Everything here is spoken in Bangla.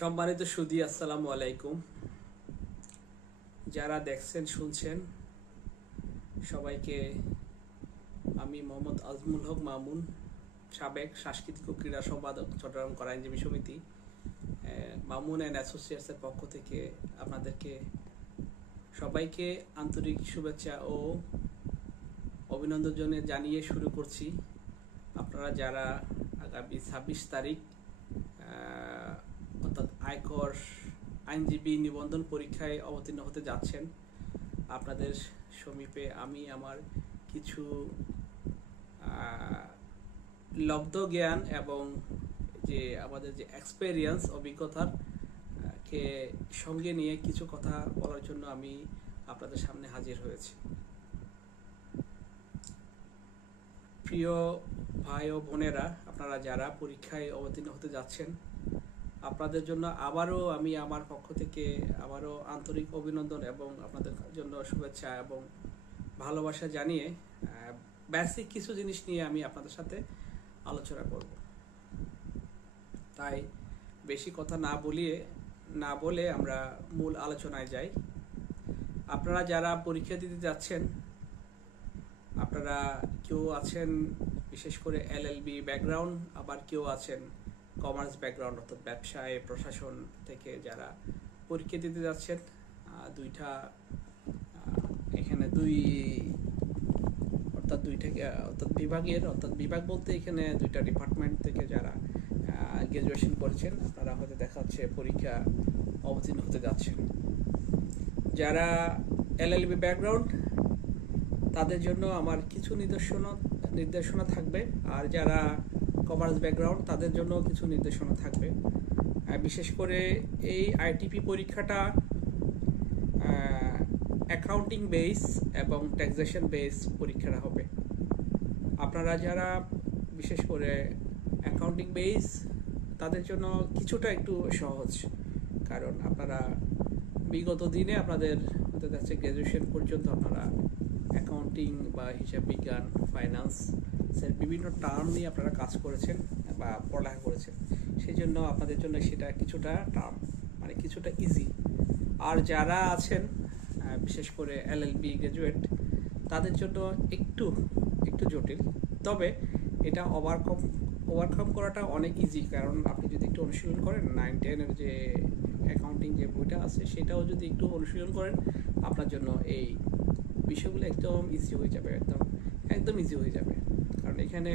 সম্মানিত সুধী, আসসালামু আলাইকুম। যারা দেখছেন শুনছেন সবাইকে আমি মোহাম্মদ আজমুল হক মামুন, সাবেক সাংস্কৃতিক ও ক্রীড়া সম্পাদক, চট্টগ্রাম কর আইনজীবী সমিতি মামুন অ্যান্ড অ্যাসোসিয়েটসের পক্ষ থেকে আপনাদেরকে সবাইকে আন্তরিক শুভেচ্ছা ও অভিনন্দন জানিয়ে শুরু করছি। আপনারা যারা আগামী 26 তারিখ অর্থাৎ আয়কর আইনজীবী নিবন্ধন পরীক্ষায় অবতীর্ণ হতে যাচ্ছেন, আপনাদের সমীপে আমি আমার কিছু লব্ধ জ্ঞান এবং আমাদের যে এক্সপেরিয়েন্স, অভিজ্ঞতার কে সঙ্গে নিয়ে কিছু কথা বলার জন্য আমি আপনাদের সামনে হাজির হয়েছি। প্রিয় ভাই ও বোনেরা, আপনারা যারা পরীক্ষায় অবতীর্ণ হতে যাচ্ছেন, আপনাদের জন্য আবারও আমি আমার পক্ষ থেকে আবারও আন্তরিক অভিনন্দন এবং আপনাদের জন্য শুভেচ্ছা এবং ভালোবাসা জানিয়ে বেসিক কিছু জিনিস নিয়ে আমি আপনাদের সাথে আলোচনা করব। তাই বেশি কথা না বলে আমরা মূল আলোচনায় যাই। আপনারা যারা পরীক্ষা দিতে যাচ্ছেন, আপনারা কেউ আছেন বিশেষ করে LLB ব্যাকগ্রাউন্ড, আবার কেউ আছেন কমার্স ব্যাকগ্রাউন্ড অর্থাৎ ব্যবসায় প্রশাসন থেকে যারা পরীক্ষা দিতে যাচ্ছেন। এখানে বিভাগ বলতে এখানে দুইটা ডিপার্টমেন্ট থেকে যারা গ্র্যাজুয়েশন করেছেন, আপনারা হয়তো দেখা যাচ্ছে পরীক্ষা অবতীর্ণ হতে যাচ্ছেন। যারা LLB ব্যাকগ্রাউন্ড, তাদের জন্য আমার কিছু নির্দেশনা থাকবে, আর যারা কমার্স ব্যাকগ্রাউন্ড তাদের জন্য কিছু নির্দেশনা থাকবে। বিশেষ করে এই ITP পরীক্ষাটা অ্যাকাউন্টিং বেস এবং ট্যাক্সেশন বেস পরীক্ষাটা হবে। আপনারা যারা বিশেষ করে অ্যাকাউন্টিং বেস, তাদের জন্য কিছুটা একটু সহজ, কারণ আপনারা বিগত দিনে আপনাদের গ্র্যাজুয়েশন পর্যন্ত আপনারা অ্যাকাউন্টিং বা হিসাব বিজ্ঞান, ফাইন্যান্সের বিভিন্ন টার্ম নিয়ে আপনারা কাজ করেছেন বা পড়ালেখা করেছেন, সেই জন্য আপনাদের জন্য সেটা কিছুটা কিছুটা ইজি। আর যারা আছেন বিশেষ করে LLB গ্র্যাজুয়েট, তাদের জন্য একটু জটিল, তবে এটা ওভারকাম করাটা অনেক ইজি। কারণ আপনি যদি একটু অনুশীলন করেন, 9-10-এর যে অ্যাকাউন্টিং যে বইটা আছে সেটাও যদি একটু অনুশীলন করেন, আপনার জন্য এই বিষয়গুলো একদম ইজি হয়ে যাবে, একদম ইজি হয়ে যাবে। কারণ এখানে